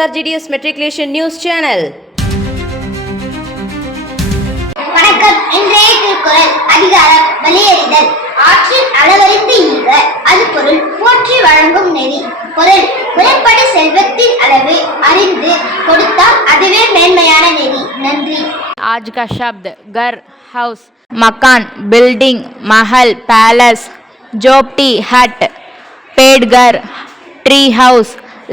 SRGDS Matriculation News Channel. வணக்கம். இன்றைய திருக்குறள் அதிகாரம் வெளியேறுதல். ஆற்றின் அளவறிந்து ஈக அது பொருள் போற்றி வழங்கும் நெறி. பொருள் முறைப்படி செல்வத்தின் அளவு அறிந்து கொடுத்தால் அதுவே மேன்மையான நெறி. நன்றி. आज का शब्द घर, हाउस, मकान, बिल्डिंग, महल, पैलेस, झोपड़ी, हट, पेड़ घर, ट्री हाउस,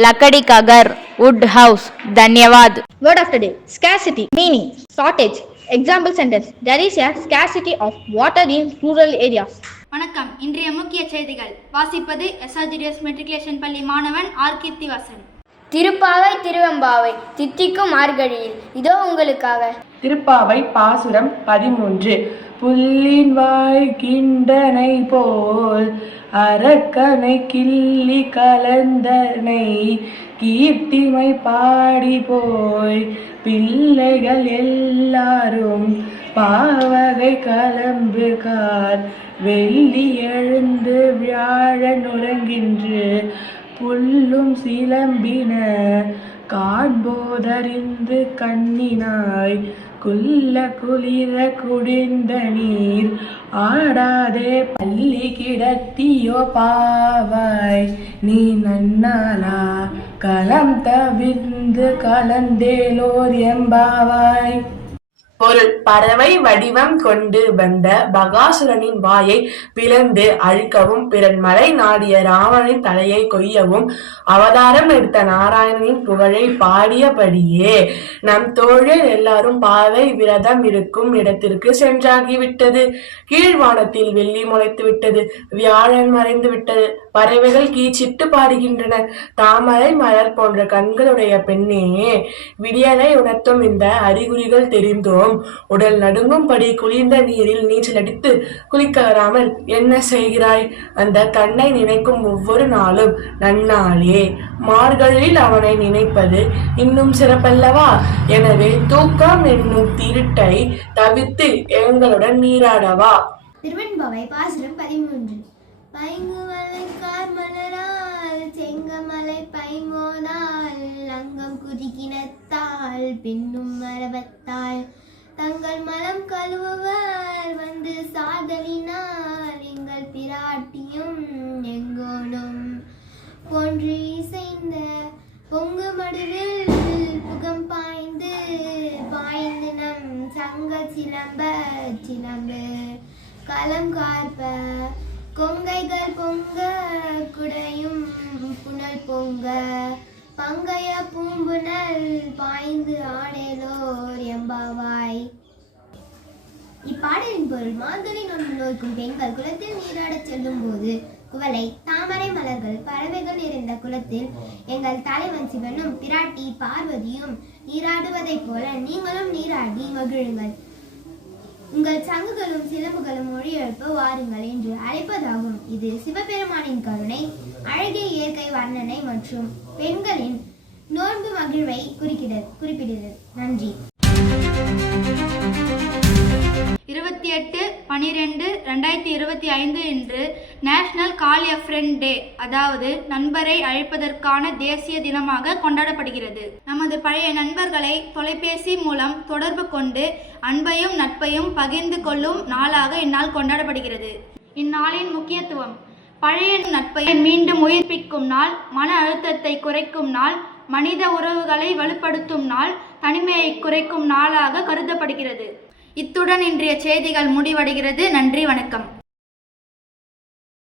लकड़ी का घर, वुड हाउस. धन्यवाद. Word of the day: scarcity. Meaning: shortage. Example sentence: there is a scarcity of water in rural areas. வணக்கம். இன்றைய முக்கிய செய்திகள் வாசிப்பது SRGDS மெட்ரிகுலேஷன் பள்ளி மாணவன் ஆர் கீர்த்திவாசன். திருப்பாவை திருவெம்பாவை தித்திக்கும் மார்கழியில் இதோ உங்களுக்காக. திருப்பாவை பாசுரம் 13. புல்லின் வாய் கிண்டனை போல் அரக்கனை கிள்ளி கலந்தனை கீர்த்திமை பாடி போய் பிள்ளைகள் எல்லாரும் பாவகை கலம்பு கார் வெள்ளி எழுந்து வியாழன் உறங்கின்று புல்லும் சிலம்பின காண்போதறிந்து கண்ணினாய் குல்ல குளிர குடிந்த நீர் ஆடாதே பள்ளி கிடத்தியோ பாவாய் நீ நன்னாளா களம் தவிர்ந்து கலந்தேலோர் எம்பாவாய். பொருள்: பறவை வடிவம் கொண்டு வந்த பகாசுரனின் வாயை பிளந்து அழிக்கவும் பிறன் மலை நாடிய ராவணனின் தலையை கொய்யவும் அவதாரம் எடுத்த நாராயணனின் புகழை பாடியபடியே நம் தோழர் எல்லாரும் பாவை விரதம் இருக்கும் இடத்திற்கு சென்றாகிவிட்டது. கீழ்வானத்தில் வெள்ளி முளைத்து விட்டது, வியாழன் மறைந்து விட்டது, பறவைகள் கீச்சிட்டு பாடுகின்றன. தாமரை மலர் போன்ற கண்களுடைய பெண்ணே, விடியலை உணர்த்தும் இந்த அறிகுறிகள் தெரிந்தோம் உடல் நடுங்கும்படி குளிர்ந்த நீரில் நீச்சல் அடித்து குளிக்க வராமல் என்ன செய்கிறாய்? அந்த கண்ணை நினைக்கும் ஒவ்வொரு நாளும் நன்னாளே. மார்கழியில் அவனை நினைப்பது இன்னும் சிறப்பல்லவா? எனவே தூக்கம் என்னும் திருட்டை தவிர்த்து எங்களுடன் நீராடவா. திருவெண்பாவை பாசுரம் 13. பைங்குமலை கார்மலரால் செங்கமலை பைங்கோனால் அங்கம் குறுகினத்தால் பின்னும் மரபத்தால் தங்கள் மலம் கழுவுவர் வந்து சாதலினால் எங்கள் பிராட்டியும் எங்கோனும் போன்று இசைந்த பொங்கு மடுவில் புகம் பாய்ந்து பாய்ந்து நம் சங்க சிலம்பு களம் காற்ப கொங்கைகள் பொங்க குடையும் புனல் பொங்க பங்கைய பூம்புனல் பாய்ந்து ஆடேலோர் எம்பாவாய். இப்பாடலின் பொருள்: மார்கழி நோன்பு நோய்க்கும் பெண்கள் குளத்தில் நீராடச் செல்லும் போது குவளை தாமரை மலர்கள் பறவைகள் நிறைந்த குளத்தில் எங்கள் தலைவன் சிவனும் பிராட்டி பார்வதியும் நீராடுவதைப் போல நீங்களும் நீராடி மகிழுங்கள். உங்கள் சங்குகளும் சிலம்புகளும் மொழி எழுப்ப வாருங்கள் என்று அழைப்பதாகும். இது சிவபெருமானின் கருணை, அழகிய இயற்கை வர்ணனை மற்றும் பெண்களின் நோன்பு மகிழ்வை குறிப்பிடுகிறது. நன்றி. 28/12/2025 இன்று நேஷனல் கால் எ ஃப்ரெண்ட் டே, அதாவது நண்பரை அழைப்பதற்கான தேசிய தினமாக கொண்டாடப்படுகிறது. நமது பழைய நண்பர்களை தொலைபேசி மூலம் தொடர்பு கொண்டு அன்பையும் நட்பையும் பகிர்ந்து கொள்ளும் நாளாக இந்நாள் கொண்டாடப்படுகிறது. இந்நாளின் முக்கியத்துவம்: பழைய நட்பை மீண்டும் உயிர்ப்பிக்கும் நாள், மன அழுத்தத்தை குறைக்கும் நாள், மனித உறவுகளை வலுப்படுத்தும் நாள், தனிமையை குறைக்கும் நாளாக கருதப்படுகிறது. இத்துடன் இன்றைய செய்திகள் முடிவடைகிறது. நன்றி, வணக்கம்.